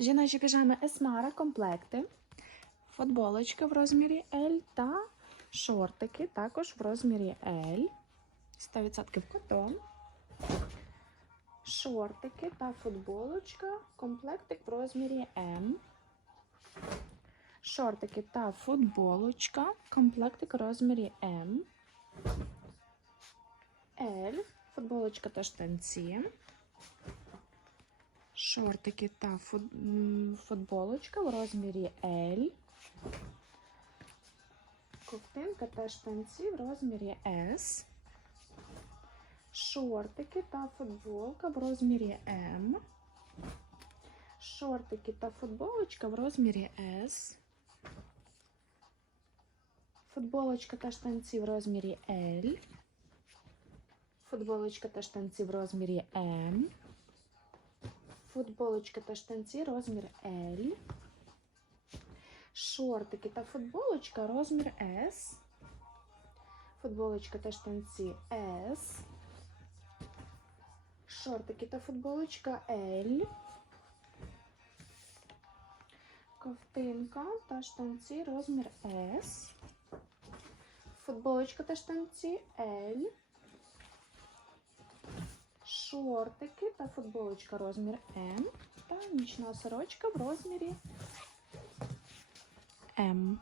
Жіночі піжами Есмара комплекти, футболочка в розмірі L та шортики також в розмірі L. 100% котон. Шортики та футболочка, комплектик в розмірі М. Шортики та футболочка, комплектик в розмірі М. L, футболочка та штанці. Шортики та футболочка в розмірі L. Ковтинка та штанці в розмірі S. Шортики та футболка в розмірі М. Шортики та футболочка в розмірі S. Футболочка та штанці в розмірі L. Футболочка та штанці в розмірі М. Футболочка та штанці розмір L. Шортики та футболочка розмір S. Футболочка та штанці S. Шортики та футболочка L. Ковтинка та штанці розмір S. Футболочка та штанці L. Шортики та футболочка розмір М. Та нічна сорочка в розмірі М.